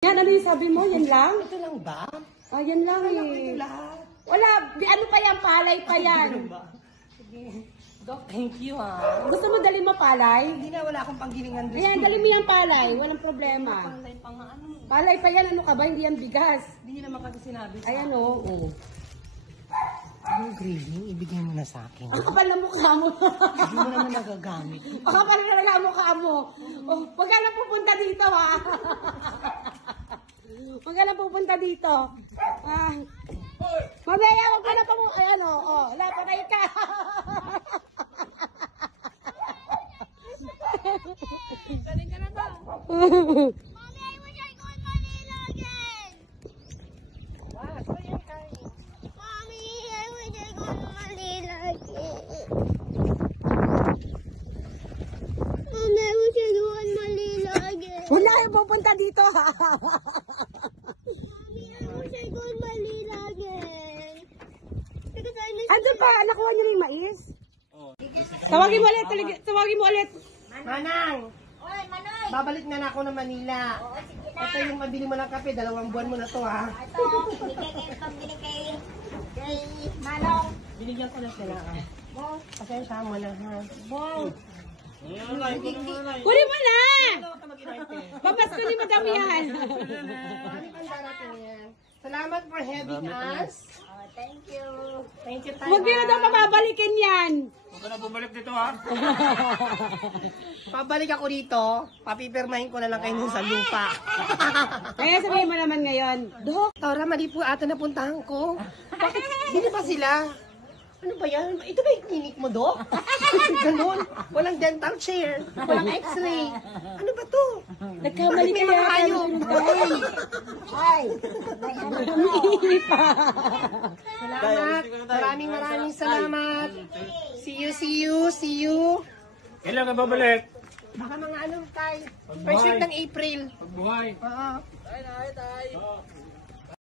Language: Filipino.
Yan, ano yung sabi mo? Yan lang? Ito lang ba? Ah, yan lang Ito eh. lahat. Wala, ano pa yan? Palay pa yan. Sige. Doc, thank you ha. Gusto mo dali mo palay? Hindi na, wala akong panggilingan. Ayan, dali mo yung palay. Walang problema. Palay pa nga ano. Palay pa yan, ano ka ba? Hindi yan bigas. Hindi nila makasi sinabi sa Ayan o. Oh. Yung gravy, ibigay mo na sa akin. Ang kapal na mukha mo. Hindi mo naman nagagamit. Ang kapal na mukha mo. Oh, wag ka lang pupunta dito ha. Wag ka lang pupunta dito. Ah. Mamaya, wag ka na pa mo. Ayan o. Oh, wala, patay ka. Galing ka na ba? Mommy, I wish I could Manila again. What? What are you carrying? Mommy, I wish I could Manila again. Mommy, I wish I could Manila again. Wala yung pupunta dito ha. Mommy, I wish I could Manila again. Because I miss Andun pa, nakuha niyo na yung mais? Tawagin mo ulit, tawagin mo ulit. Manang! Oy, Manoy! Babalik na ako ng Manila. Oo, sige na. Ito yung mabili mo ng kape, 2 buwan mo na to ha. Ito, pambili kay Manong. Binigyan ko na sila ha. Pasensya mo na ha. Kunin mo na! Ano ka mag-inarte? Babas ko ni madam yan. Marami pang darating yan. Salamat for having us. Oh, thank you. Thank you tayo. Huwag nyo na daw pababalikin yan. Huwag ka na bumalik dito ha. Pabalik ako dito, papipirmahin ko na lang kayo sa lupa. Kaya sabihin mo naman ngayon, Dok, Tora, mali po ata napuntahan ko. Bakit? Dito ba sila? Ano ba yan? Ito ba yung clinic mo, Dok? Ganun. Walang dental chair. Walang x-ray. Ano ba to? nagkamali Bakit may kaya mga hayop? Ay, Salamat. Maraming salamat. See you. Kailan ka babalik? Baka mga ano tayo. First week ng April. Pagbuhay. Oo. Tay.